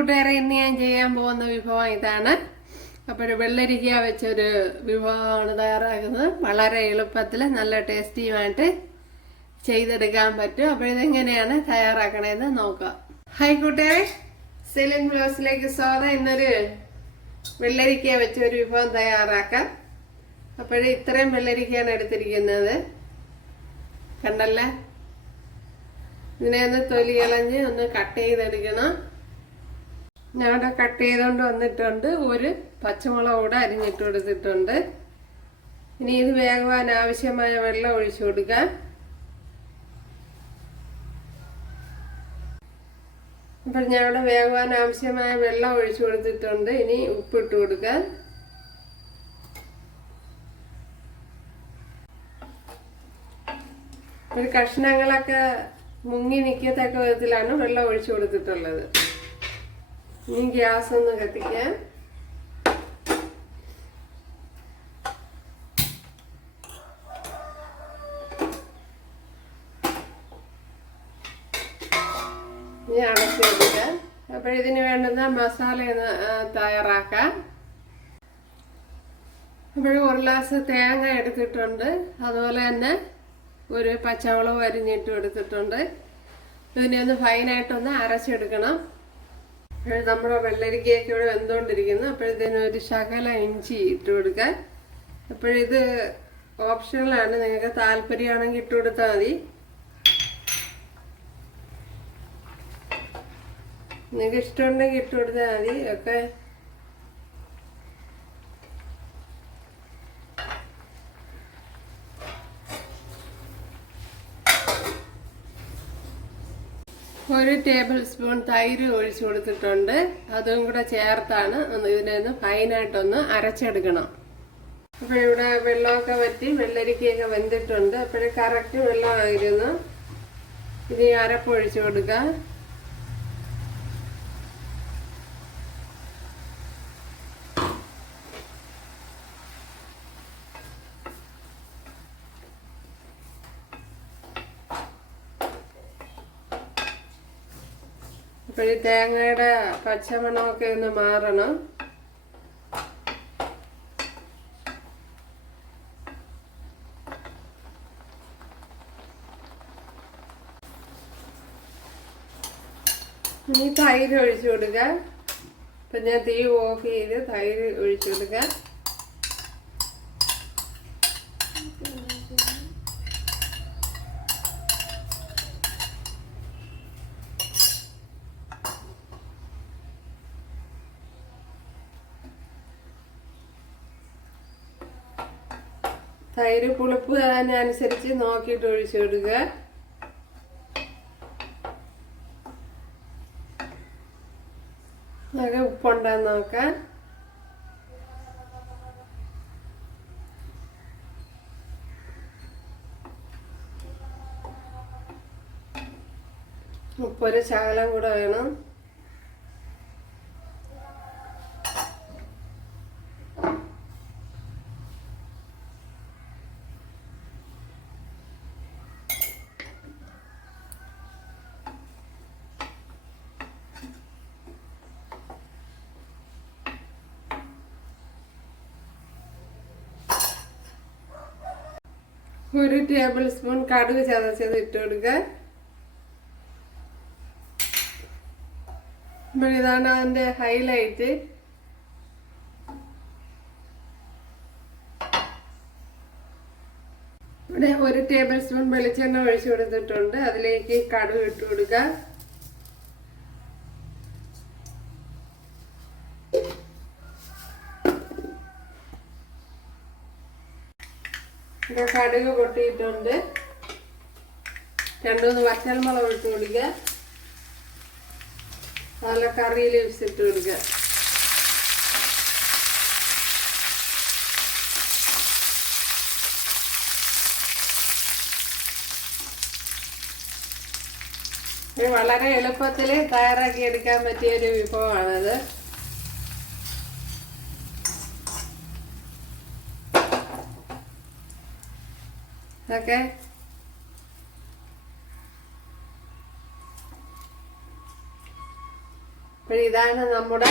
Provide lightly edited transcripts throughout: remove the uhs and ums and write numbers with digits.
കൂട്ടുകാരെ, ഇന്ന് ഞാൻ ചെയ്യാൻ പോകുന്ന വിഭവം ഇതാണ്. അപ്പോൾ വെള്ളരിക്ക വെച്ചൊരു വിഭവമാണ് തയ്യാറാക്കുന്നത്. വളരെ എളുപ്പത്തിൽ നല്ല ടേസ്റ്റിയുമായിട്ട് ചെയ്തെടുക്കാൻ പറ്റും. അപ്പോൾ ഇതെങ്ങനെയാണ് തയ്യാറാക്കണതെന്ന് നോക്കാം. ഹായ് കൂട്ടുകാരെ, സെലിൻ ബ്ലോസിലേക്ക് സ്വാഗതം. ഇന്നൊരു വെള്ളരിക്ക വെച്ചൊരു വിഭവം തയ്യാറാക്കാം. അപ്പോൾ ഇത്രയും വെള്ളരിക്കയാണ് എടുത്തിരിക്കുന്നത്, കണ്ടല്ലേ. ഇതിനെ ഒന്ന് തൊലി കളഞ്ഞ് ഒന്ന് കട്ട് ചെയ്തെടുക്കണം. ഞാൻ ഇവിടെ കട്ട് ചെയ്തുകൊണ്ട് വന്നിട്ടുണ്ട്. ഒരു പച്ചമുളക് കൂടെ അരിഞ്ഞിട്ട് കൊടുത്തിട്ടുണ്ട്. ഇനി ഇത് വേകുവാൻ ആവശ്യമായ വെള്ളം ഒഴിച്ചു കൊടുക്കാം. അപ്പോൾ ഞാൻ ഇവിടെ വേകുവാൻ ആവശ്യമായ വെള്ളം ഒഴിച്ചു കൊടുത്തിട്ടുണ്ട്. ഇനി ഉപ്പിട്ട് കൊടുക്കാം. ഒരു കഷ്ണങ്ങളൊക്കെ മുങ്ങി നിൽക്കത്തക്ക വിധത്തിലാണ് വെള്ളം ഒഴിച്ചു കൊടുത്തിട്ടുള്ളത്. ഇനി ഗ്യാസ് ഒന്ന് കത്തിക്കാം. ഇനി അടച്ചു കൊടുക്കാം. അപ്പോൾ ഇതിന് വേണ്ടുന്ന മസാല തയ്യാറാക്കാം. അപ്പോൾ ഒരു ഗ്ലാസ് തേങ്ങ എടുത്തിട്ടുണ്ട്. അതുപോലെ തന്നെ ഒരു പച്ചമുളക് അരിഞ്ഞിട്ട് എടുത്തിട്ടുണ്ട്. ഇതിനെ ഒന്ന് ഫൈനായിട്ടൊന്ന് അരച്ചെടുക്കണം. നമ്മുടെ വെള്ളരിക്കയൊക്കെ ഇവിടെ വെന്തുകൊണ്ടിരിക്കുന്നു. അപ്പോഴത്തേനും ഒരു ശകല ഇഞ്ചി ഇട്ട് കൊടുക്കാൻ. അപ്പോഴിത് ഓപ്ഷണലാണ്, നിങ്ങൾക്ക് താല്പര്യമാണെങ്കിൽ ഇട്ട് കൊടുത്താൽ മതി. നിങ്ങൾക്ക് ഇഷ്ടമുണ്ടെങ്കിൽ ഇട്ട് കൊടുത്താൽ മതി. ഒക്കെ ഒരു ടേബിൾ സ്പൂൺ തൈര് ഒഴിച്ചു കൊടുത്തിട്ടുണ്ട്. അതും കൂടെ ചേർത്താണ് ഇതിനെ ഒന്ന് ഫൈനായിട്ടൊന്ന് അരച്ചെടുക്കണം. അപ്പോൾ ഇവിടെ വെള്ളമൊക്കെ വറ്റി വെള്ളരിക്കയൊക്കെ വെന്തിട്ടുണ്ട്. അപ്പോഴേ കറക്റ്റ് വെള്ളമായിരുന്നു. ഇത് അരപ്പൊഴിച്ചു കൊടുക്കാം. അപ്പോൾ ഈ തേങ്ങയുടെ പച്ചമണമൊക്കെ ഒന്ന് മാറണം. ഇനി തൈര് ഒഴിച്ചു കൊടുക്കുക. അപ്പം ഞാൻ തീ ഓഫ് ചെയ്ത് തൈര് ഒഴിച്ചു കൊടുക്കുക. തൈര് പുളിപ്പ് അതിനനുസരിച്ച് നോക്കിയിട്ട് ഒഴിച്ചു കൊടുക്കുക. നമുക്ക് ഉപ്പുണ്ടാന്ന് നോക്കാം. ഉപ്പൊരു ശകലം കൂടെ വേണം. ഒരു ടേബിൾ സ്പൂൺ കടുക് ചതച്ചത് ഇട്ട് കൊടുക്കുക. അപ്പോൾ ഇതാണ് അതിൻ്റെ ഹൈലൈറ്റ്. ഇവിടെ ഒരു ടേബിൾ സ്പൂൺ വെളിച്ചെണ്ണ ഒഴിച്ചു കൊടുത്തിട്ടുണ്ട്. അതിലേക്ക് കടുക് ഇട്ട് കൊടുക്കുക. കടുക് പൊട്ടിയിട്ടുണ്ട്. 2-3 വറ്റൽമുളക് ഇട്ട് കൊടുക്കുക. അതുപോലെ കറി ലീവ്സ് ഇട്ട് കൊടുക്കുക. വളരെ എളുപ്പത്തിൽ തയ്യാറാക്കി എടുക്കാൻ പറ്റിയ ഒരു വിഭവമാണത്. ഓക്കെ, ഇതാണ് നമ്മുടെ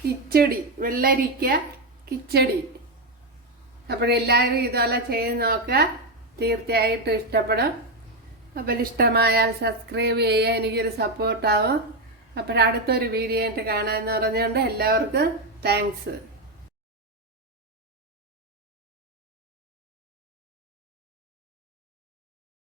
കിച്ചടി, വെള്ളരിക്ക കിച്ചടി. അപ്പോഴെല്ലാവരും ഇതുപോലെ ചെയ്ത് നോക്കുക, തീർച്ചയായിട്ടും ഇഷ്ടപ്പെടും. അപ്പോൾ ഇഷ്ടമായാൽ സബ്സ്ക്രൈബ് ചെയ്യുക, എനിക്കൊരു സപ്പോർട്ടാവും. അപ്പോഴടുത്തൊരു വീഡിയോ ആയിട്ട് കാണാമെന്ന് പറഞ്ഞുകൊണ്ട് എല്ലാവർക്കും താങ്ക്സ്.